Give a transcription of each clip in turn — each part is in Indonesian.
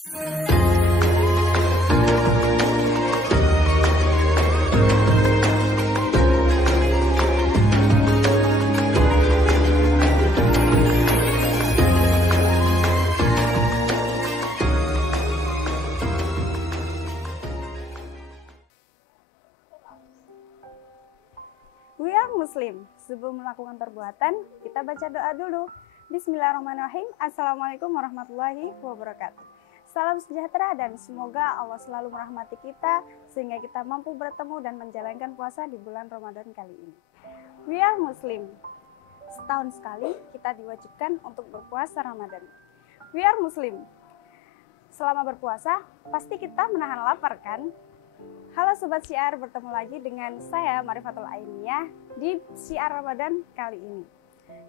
We are Muslim. Sebelum melakukan perbuatan, kita baca doa dulu. Bismillahirrahmanirrahim. Assalamualaikum warahmatullahi wabarakatuh. Salam sejahtera dan semoga Allah selalu merahmati kita sehingga kita mampu bertemu dan menjalankan puasa di bulan Ramadan kali ini. We are Muslim. Setahun sekali kita diwajibkan untuk berpuasa Ramadan. We are Muslim. Selama berpuasa, pasti kita menahan lapar kan? Halo Sobat Syiar, bertemu lagi dengan saya Marifatul Ainiyah di Syiar Ramadan kali ini.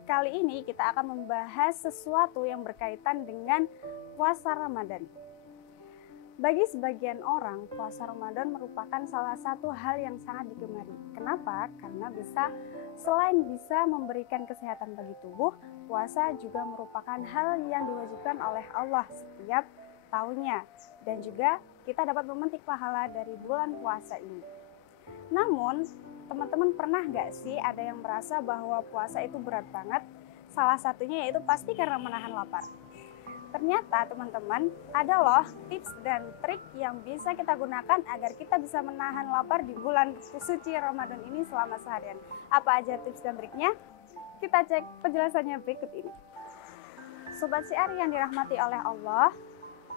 Kali ini kita akan membahas sesuatu yang berkaitan dengan puasa Ramadan. Bagi sebagian orang, puasa Ramadan merupakan salah satu hal yang sangat digemari. Kenapa? Karena selain bisa memberikan kesehatan bagi tubuh, puasa juga merupakan hal yang diwajibkan oleh Allah setiap tahunnya. Dan juga kita dapat memetik pahala dari bulan puasa ini. Namun, teman-teman pernah nggak sih ada yang merasa bahwa puasa itu berat banget? Salah satunya yaitu pasti karena menahan lapar. Ternyata teman-teman, ada loh tips dan trik yang bisa kita gunakan agar kita bisa menahan lapar di bulan suci Ramadan ini selama seharian. Apa aja tips dan triknya? Kita cek penjelasannya berikut ini. Sobat Syiar yang dirahmati oleh Allah,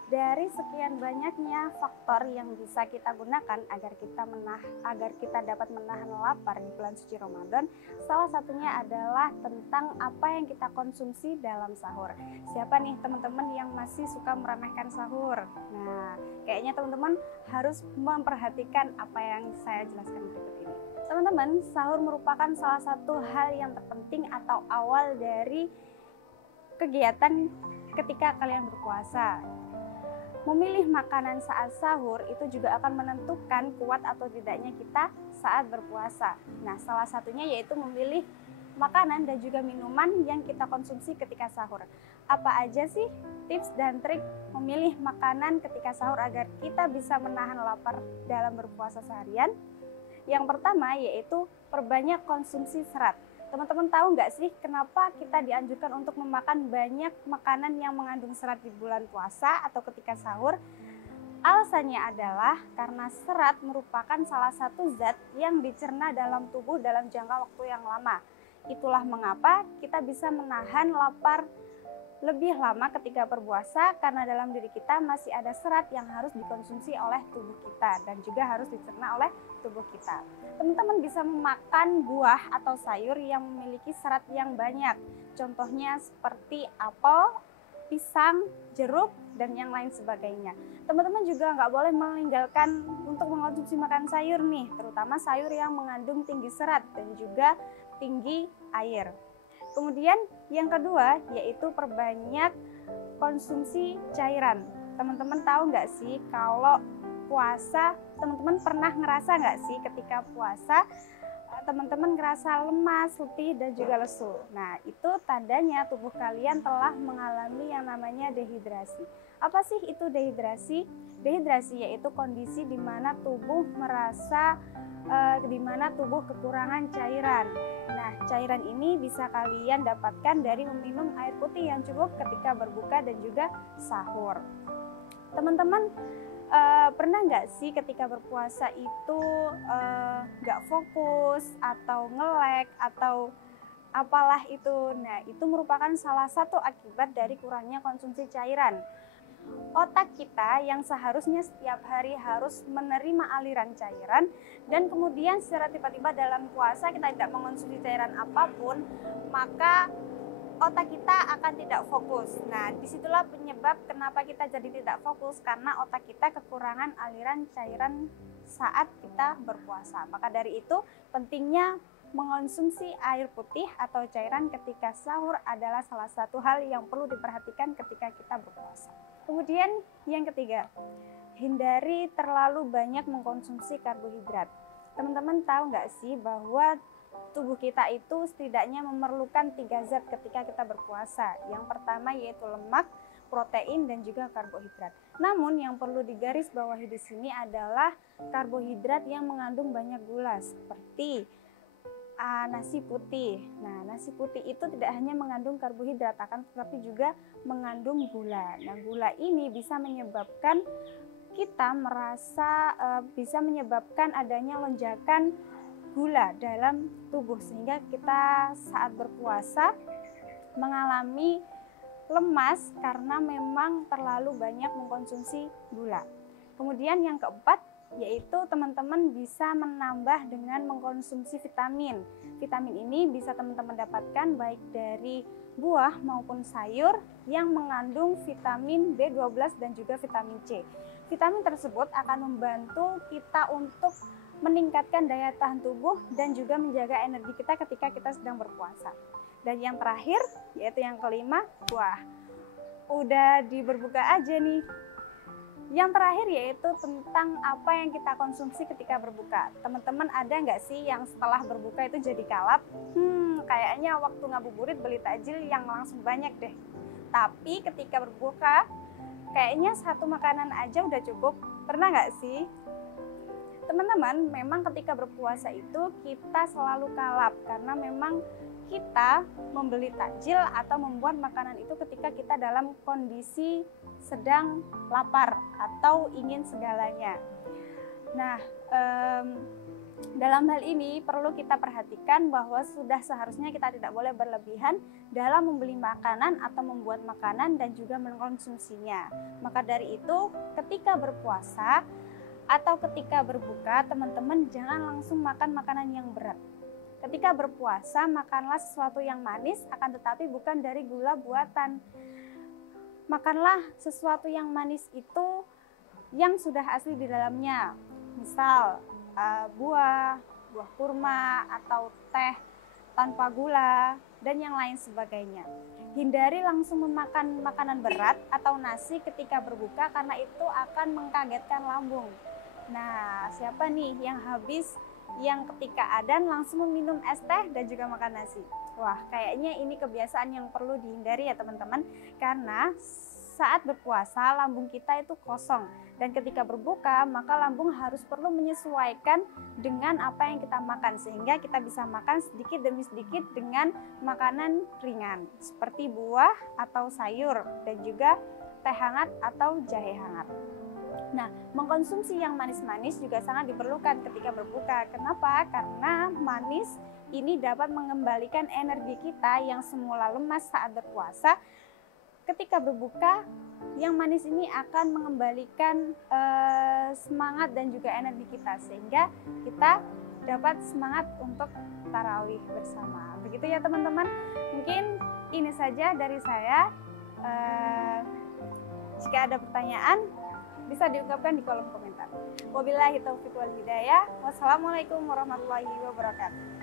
dari sekian banyaknya faktor yang bisa kita gunakan agar kita dapat menahan lapar di bulan suci Ramadan, salah satunya adalah tentang apa yang kita konsumsi dalam sahur. Siapa nih teman-teman yang masih suka meremehkan sahur? Nah, kayaknya teman-teman harus memperhatikan apa yang saya jelaskan berikut ini. Teman-teman, sahur merupakan salah satu hal yang terpenting atau awal dari kegiatan ketika kalian berpuasa. Memilih makanan saat sahur itu juga akan menentukan kuat atau tidaknya kita saat berpuasa. Nah, salah satunya yaitu memilih makanan dan juga minuman yang kita konsumsi ketika sahur. Apa aja sih tips dan trik memilih makanan ketika sahur agar kita bisa menahan lapar dalam berpuasa seharian? Yang pertama yaitu perbanyak konsumsi serat. Teman-teman tahu nggak sih kenapa kita dianjurkan untuk memakan banyak makanan yang mengandung serat di bulan puasa atau ketika sahur? Alasannya adalah karena serat merupakan salah satu zat yang dicerna dalam tubuh dalam jangka waktu yang lama. Itulah mengapa kita bisa menahan lapar lebih lama ketika berpuasa karena dalam diri kita masih ada serat yang harus dikonsumsi oleh tubuh kita dan juga harus dicerna oleh tubuh kita. Teman-teman bisa memakan buah atau sayur yang memiliki serat yang banyak. Contohnya seperti apel, pisang, jeruk, dan yang lain sebagainya. Teman-teman juga nggak boleh meninggalkan untuk mengonsumsi makan sayur nih, terutama sayur yang mengandung tinggi serat dan juga tinggi air. Kemudian yang kedua yaitu perbanyak konsumsi cairan. Teman-teman tahu nggak sih kalau puasa, teman-teman pernah ngerasa nggak sih ketika puasa teman-teman ngerasa lemas, letih, dan juga lesu. Nah, itu tandanya tubuh kalian telah mengalami yang namanya dehidrasi. Apa sih itu dehidrasi? Dehidrasi yaitu kondisi di mana tubuh kekurangan cairan. Nah, cairan ini bisa kalian dapatkan dari meminum air putih yang cukup ketika berbuka dan juga sahur. Teman-teman pernah nggak sih ketika berpuasa itu nggak fokus atau nge-lag atau apalah itu? Nah, itu merupakan salah satu akibat dari kurangnya konsumsi cairan. Otak kita yang seharusnya setiap hari harus menerima aliran cairan dan kemudian secara tiba-tiba dalam puasa kita tidak mengonsumsi cairan apapun, maka otak kita akan tidak fokus. Nah, disitulah penyebab kenapa kita jadi tidak fokus, karena otak kita kekurangan aliran cairan saat kita berpuasa. Maka dari itu pentingnya mengonsumsi air putih atau cairan ketika sahur adalah salah satu hal yang perlu diperhatikan ketika kita berpuasa. Kemudian yang ketiga, hindari terlalu banyak mengkonsumsi karbohidrat. Teman-teman tahu nggak sih bahwa tubuh kita itu setidaknya memerlukan 3 zat ketika kita berpuasa. Yang pertama yaitu lemak, protein dan juga karbohidrat. Namun yang perlu digarisbawahi di sini adalah karbohidrat yang mengandung banyak gula seperti nasi putih. Nah, nasi putih itu tidak hanya mengandung karbohidrat, tetapi juga mengandung gula. Nah, gula ini bisa menyebabkan kita bisa menyebabkan adanya lonjakan gula dalam tubuh, sehingga kita saat berpuasa mengalami lemas karena memang terlalu banyak mengkonsumsi gula. Kemudian yang keempat, yaitu teman-teman bisa menambah dengan mengkonsumsi vitamin. Vitamin ini bisa teman-teman dapatkan baik dari buah maupun sayur yang mengandung vitamin B12 dan juga vitamin C. Vitamin tersebut akan membantu kita untuk meningkatkan daya tahan tubuh dan juga menjaga energi kita ketika kita sedang berpuasa. Dan yang terakhir, yaitu yang kelima, wah, udah di berbuka aja nih. Yang terakhir yaitu tentang apa yang kita konsumsi ketika berbuka. Teman-teman ada nggak sih yang setelah berbuka itu jadi kalap? Kayaknya waktu ngabuburit beli takjil yang langsung banyak deh. Tapi ketika berbuka, kayaknya satu makanan aja udah cukup. Pernah nggak sih? Teman-teman, memang ketika berpuasa itu kita selalu kalap karena memang kita membeli takjil atau membuat makanan itu ketika kita dalam kondisi sedang lapar atau ingin segalanya. Nah, dalam hal ini perlu kita perhatikan bahwa sudah seharusnya kita tidak boleh berlebihan dalam membeli makanan atau membuat makanan dan juga mengkonsumsinya. Maka dari itu, ketika berpuasa atau ketika berbuka, teman-teman jangan langsung makan makanan yang berat. Ketika berpuasa, makanlah sesuatu yang manis, akan tetapi bukan dari gula buatan. Makanlah sesuatu yang manis itu yang sudah asli di dalamnya. Misal, buah kurma, atau teh tanpa gula, dan yang lain sebagainya. Hindari langsung memakan makanan berat atau nasi ketika berbuka karena itu akan mengkagetkan lambung. Nah, siapa nih yang ketika adzan langsung meminum es teh dan juga makan nasi? Wah, kayaknya ini kebiasaan yang perlu dihindari ya teman-teman, karena saat berpuasa lambung kita itu kosong, dan ketika berbuka maka lambung harus perlu menyesuaikan dengan apa yang kita makan, sehingga kita bisa makan sedikit demi sedikit dengan makanan ringan seperti buah atau sayur dan juga teh hangat atau jahe hangat. Nah, mengkonsumsi yang manis-manis juga sangat diperlukan ketika berbuka. Kenapa? Karena manis ini dapat mengembalikan energi kita yang semula lemas saat berpuasa. Ketika berbuka, yang manis ini akan mengembalikan semangat dan juga energi kita, sehingga kita dapat semangat untuk tarawih bersama. Begitu ya teman-teman. Mungkin ini saja dari saya. Jika ada pertanyaan, bisa diungkapkan di kolom komentar. Wabillahi taufiq wal hidayah. Wassalamualaikum warahmatullahi wabarakatuh.